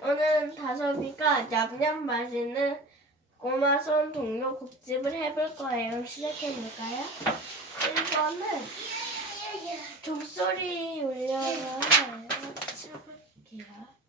오늘은 다솜이가 냠냠 맛있는 꼬마손 동료 곡집을 해볼 거예요. 시작해볼까요? 1번은 종소리 울려서 해볼게요.